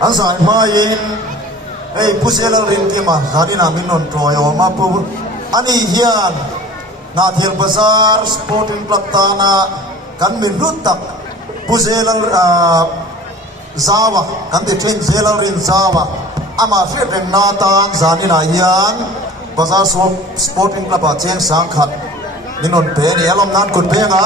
anh giải mai in hey pusela rin ki ma zani na min non troy o ma pu ani hian na thial bazar sporting club ta na kan min rut tak pusela zawa kan te train zela rin zawa ama fe ren na ta zani na hian bazar sporting club a cheng sang khat min non pe ni alom nan kun pe nga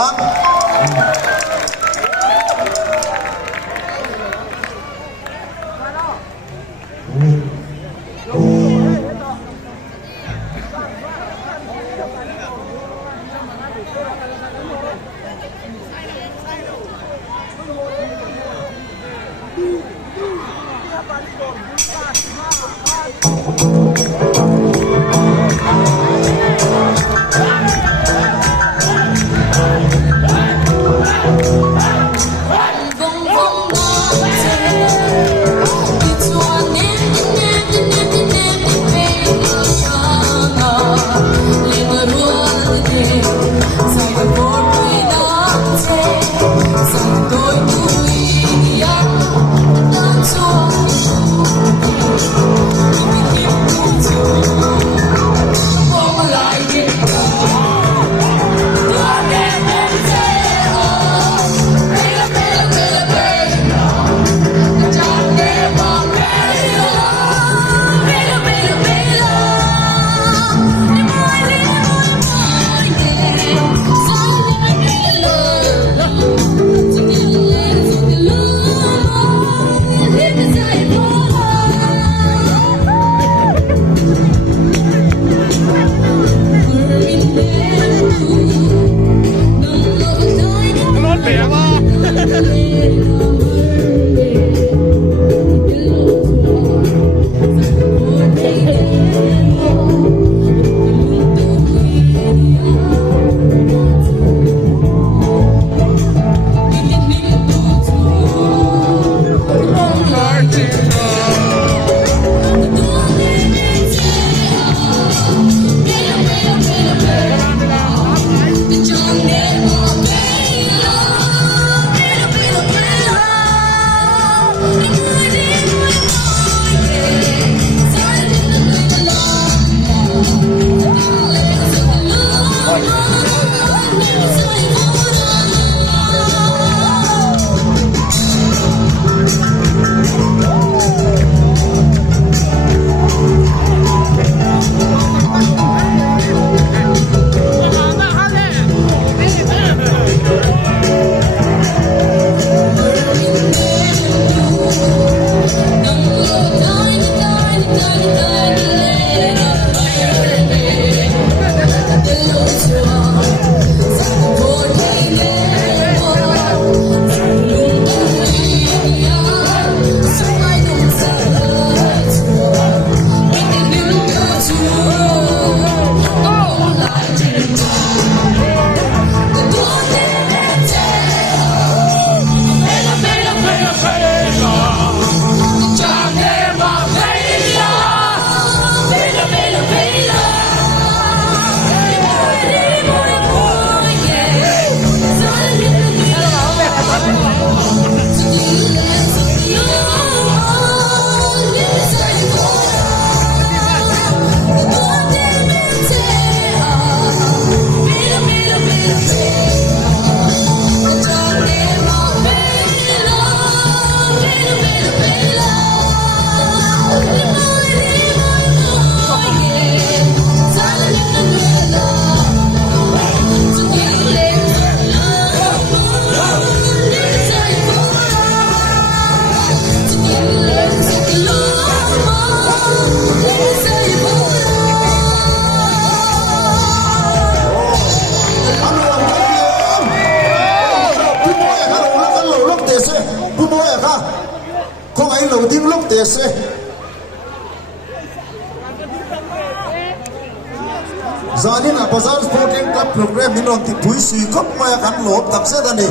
Zanin a Bazar Sporting Club program min on ti pui sui kop mai kan lop tak se dani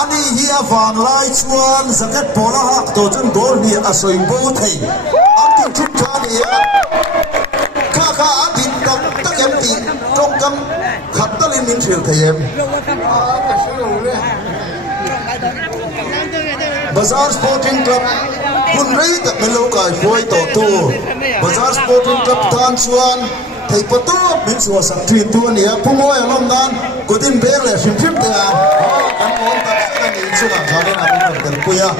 ani hi a Pawmlai chuan zakat pola hak to chun gol hi a soi bo thei ati thuk thani ya kha kha adin tak takem ti tong kam khattalin min thil thayem Bazar Sporting Club คุณรีแต่ไม่รู้กายคุยต่อตัวบาซาร์สปอร์ติ้งคลับทานชวนไทยประตูมินสัวสักทีตัวเนี่ยผู้มวยอารมณ์นั้นกูดิ้นเบรกเลยชิมเตียกันโอนตัดเส้นนี้สุดท้ายเนี่ยนะเป็นคนเดียว